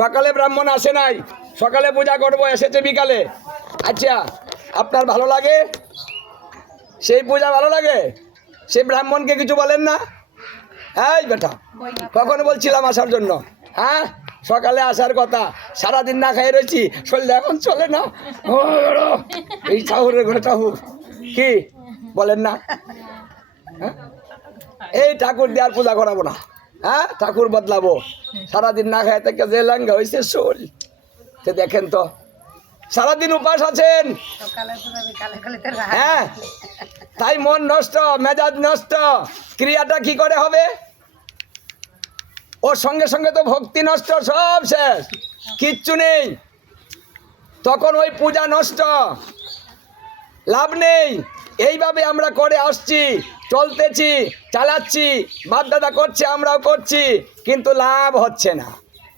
সকালে ব্রাহ্মণ আসে নাই, সকালে পূজা করবো, এসেছে বিকালে। আচ্ছা, আপনার ভালো লাগে? সেই পূজা ভালো লাগে? সেই ব্রাহ্মণকে কিছু বলেন না? এই বেটা, কখন বলছিলাম আসার জন্য? হ্যাঁ, সকালে আসার কথা, সারাদিন না খাই রয়েছি, শরীর এখন চলে না। এই ঠাকুরের ঘরে ঠাকুর কি বলেন না? হ্যাঁ, এই ঠাকুর দিয়ে আর পূজা করাবো না। হ্যাঁ, ঠাকুর বদলাবো। সারাদিন না খাই থেকে যে লাঙ্গা হয়েছে শরীর, তো দেখেন তো, সারাদিন উপাস আছেন। হ্যাঁ, তাই মন নষ্ট, মেজাজ নষ্ট, ক্রিয়াটা কি করে হবে? ওর সঙ্গে সঙ্গে তো ভক্তি নষ্ট, সব শেষ, কিচ্ছু নেই। তখন ওই পূজা নষ্ট, লাভ নেই। এইভাবে আমরা করে আসছি, চলতেছি, চালাচ্ছি, বাপ দাদা করছে, আমরাও করছি, কিন্তু লাভ হচ্ছে না।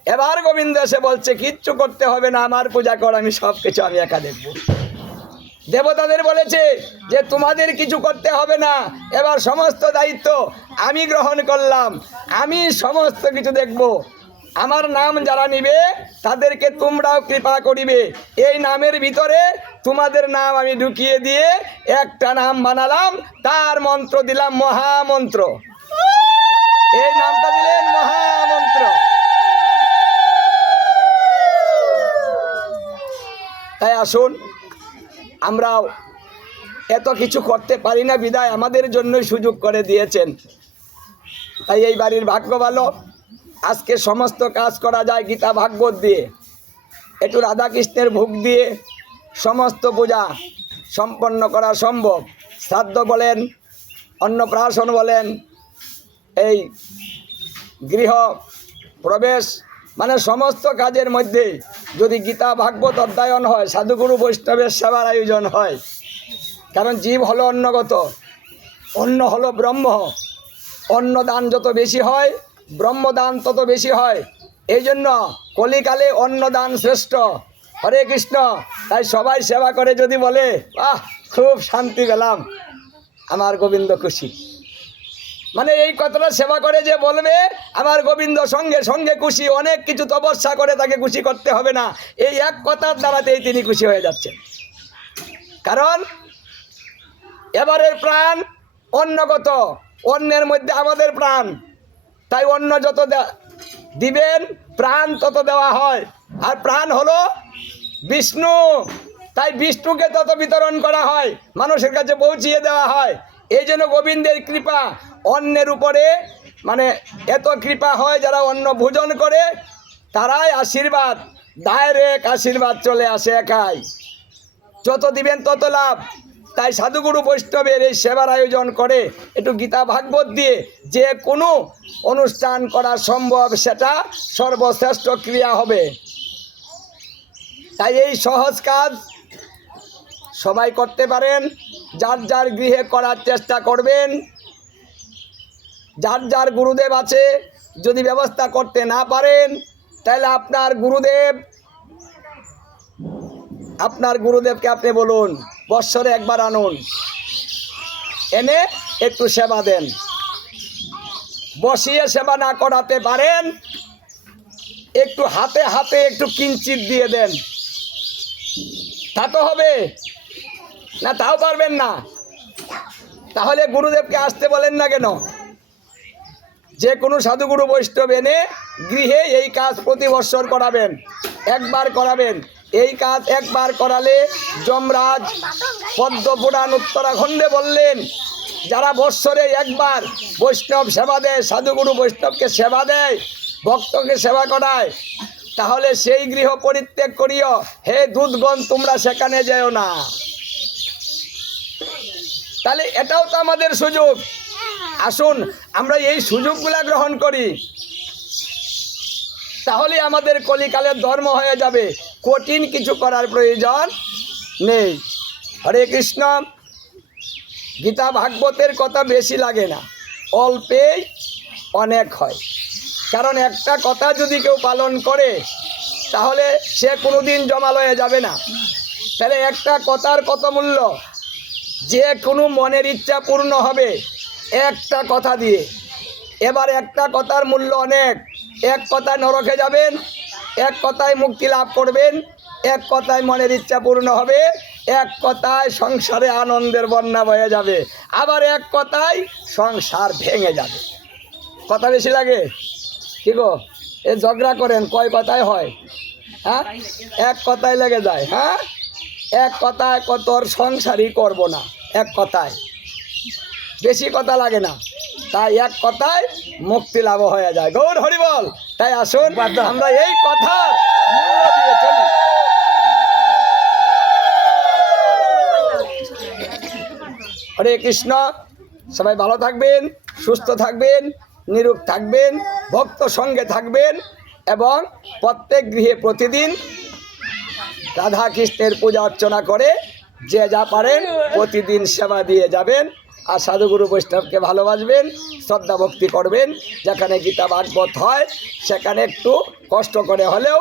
এবার গোবিন্দ এসে বলছে কিচ্ছু করতে হবে না, আমার পূজা কর, আমি সব কিছু আমি একা দেখব। দেবতাদের বলেছে যে তোমাদের কিছু করতে হবে না, এবার সমস্ত দায়িত্ব আমি গ্রহণ করলাম, আমি সমস্ত কিছু দেখব। আমার নাম যারা নিবে তাদেরকে তোমরাও কৃপা করিবে। এই নামের ভিতরে তোমাদের নাম আমি ঢুকিয়ে দিয়ে একটা নাম বানালাম, তার মন্ত্র দিলাম মহামন্ত্র। এই নামটা দিলেন মহামন্ত্র। তাই আসুন, আমরাও এত কিছু করতে পারি না বিদায় আমাদের জন্যই সুযোগ করে দিয়েছেন। তাই এই বাড়ির ভাগ্য ভালো, আজকে সমস্ত কাজ করা যায় গীতা ভাগবত দিয়ে, একটু রাধাকৃষ্ণের ভোগ দিয়ে সমস্ত পূজা সম্পন্ন করা সম্ভব। শ্রাদ্ধ বলেন, অন্নপ্রাশন বলেন, এই গৃহ প্রবেশ, মানে সমস্ত কাজের মধ্যে যদি গীতা ভাগবত অধ্যয়ন হয়, সাধুগুরু বৈষ্ণবের সেবার আয়োজন হয়। কারণ জীব হলো অন্নগত, অন্ন হলো ব্রহ্ম। অন্নদান যত বেশি হয়, ব্রহ্মদান তত বেশি হয়। এই জন্য কলিকালে অন্নদান শ্রেষ্ঠ। হরে কৃষ্ণ। তাই সবাই সেবা করে যদি বলে বাহ খুব শান্তি পেলাম, আমার গোবিন্দ খুশি। মানে এই কথাটা সেবা করে যে বলবে আমার গোবিন্দ সঙ্গে সঙ্গে খুশি, অনেক কিছু তপস্যা করে তাকে খুশি করতে হবে না, এই এক কথার দ্বারাতেই তিনি খুশি হয়ে যাচ্ছেন। কারণ এবারের প্রাণ অন্নগত, অন্নের মধ্যে আমাদের প্রাণ। তাই অন্ন যত দিবেন প্রাণ তত দেওয়া হয়। আর প্রাণ হলো বিষ্ণু, তাই বিষ্ণুকে তত বিতরণ করা হয়, মানুষের কাছে পৌঁছিয়ে দেওয়া হয়। এই জন্য গোবিন্দের কৃপা অন্নের উপরে, মানে এত কৃপা হয়, যারা অন্ন ভোজন করে তারাই আশীর্বাদ, ডাইরেক্ট আশীর্বাদ চলে আসে একাই। যত দিবেন তত লাভ। তাই সাধুগুরু বৈষ্ণবের এই সেবার আয়োজন করে একটু গীতা ভাগবত দিয়ে যে কোনো অনুষ্ঠান করা সম্ভব, সেটা সর্বশ্রেষ্ঠ ক্রিয়া হবে। তাই এই সহজ কাজ সবাই করতে পারেন, যার যার গৃহে করার চেষ্টা করবেন। যার যার গুরুদেব আছে, যদি ব্যবস্থা করতে না পারেন তাহলে আপনার গুরুদেবকে আপনি বলুন বৎসরে একবার আনুন, এনে একটু সেবা দেন। বসিয়ে সেবা না করাতে পারেন, একটু হাতে হাতে একটু কিঞ্চিত দিয়ে দেন, তা তো হবে না? তাও পারবেন না, তাহলে গুরুদেবকে আসতে বলেন না কেন? যে কোনো সাধুগুরু বৈষ্ণব এনে গৃহে এই কাজ প্রতি বৎসর করাবেন, একবার করাবেন। এই কাজ একবার করালে যমরাজ পদ্মপুরাণ উত্তরাখণ্ডে বললেন, যারা বৎসরে একবার বৈষ্ণব সেবা দেয়, সাধুগুরু বৈষ্ণবকে সেবা দেয়, ভক্তকে সেবা করায়, তাহলে সেই গৃহ পরিত্যাগ করিও, হে দুধগণ তোমরা সেখানে যেও না। তাহলে এটাও তো আমাদের সুযোগ। আসুন আমরা এই সুযোগগুলা গ্রহণ করি, তাহলে আমাদের কলিকালের ধর্ম হয়ে যাবে, কঠিন কিছু করার প্রয়োজন নেই। হরে কৃষ্ণ। গীতা ভাগবতের কথা বেশি লাগে না, অল্পেই অনেক হয়। কারণ একটা কথা যদি কেউ পালন করে তাহলে সে কোনোদিন জমালয়ে যাবে না। তাহলে একটা কথার কত মূল্য, যে কোনো মনের ইচ্ছা পূর্ণ হবে একটা কথা দিয়ে। এবার একটা কথার মূল্য অনেক। এক কথা নরকে যাবেন, এক কথায় মুক্তি লাভ করবেন, এক কথায় মনের ইচ্ছা পূর্ণ হবে, এক কথায় সংসারে আনন্দের বন্যা বয়ে যাবে, আবার এক কথায় সংসার ভেঙে যাবে। কথা বেশি লাগে কি গো? এ ঝগড়া করেন কয় কথায় হয়? হ্যাঁ, এক কথায় লেগে যায়। হ্যাঁ, এক কথায় কতর সংসারই করব না, এক কথায় বেশি কথা লাগে না, তাই এক কথায় মুক্তি লাভ হয়ে যায়। গৌর হরিবল। তাই আসুন আমরা এই কথার মূল্য দিয়ে চলি। হরে কৃষ্ণ। সবাই ভালো থাকবেন, সুস্থ থাকবেন, নিরোগ থাকবেন, ভক্ত সঙ্গে থাকবেন এবং প্রত্যেক গৃহে প্রতিদিন রাধা কৃষ্ণের পূজা অর্চনা করে যে যা পারেন প্রতিদিন সেবা দিয়ে যাবেন। আর সাধুগুরু বৈষ্ণবকে ভালোবাসবেন, শ্রদ্ধা ভক্তি করবেন। যেখানে গীতা ভাগবত হয় সেখানে একটু কষ্ট করে হলেও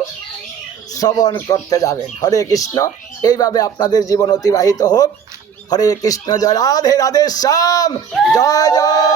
শ্রবণ করতে যাবেন। হরে কৃষ্ণ। এইভাবে আপনাদের জীবন অতিবাহিত হোক। হরে কৃষ্ণ। জয় রাধে রাধে শ্যাম। জয় জয়।